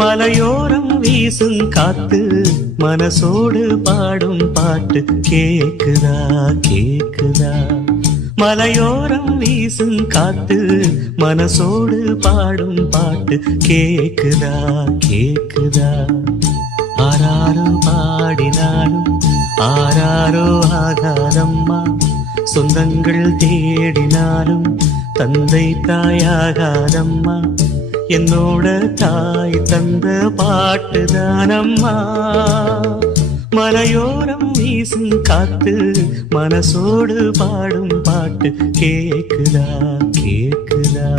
மலையோரம் வீசும் காத்து மனசோடு பாடும் பாட்டு கேக்குதா கேக்குதா. மலையோரம் வீசும் காத்து மனசோடு பாடும் பாட்டு கேக்குதா கேக்குதா. ஆராரோ பாடினாலும் ஆராரோ ஆகாதம்மா, சொந்தங்கள் தேடினாலும் தந்தை தாயாகாதம்மா. என்னோட தாய் தந்த பாட்டுதானம்மா. மலையோரம் வீசும் காத்து மனசோடு பாடும் பாட்டு கேக்குதா கேக்குதா.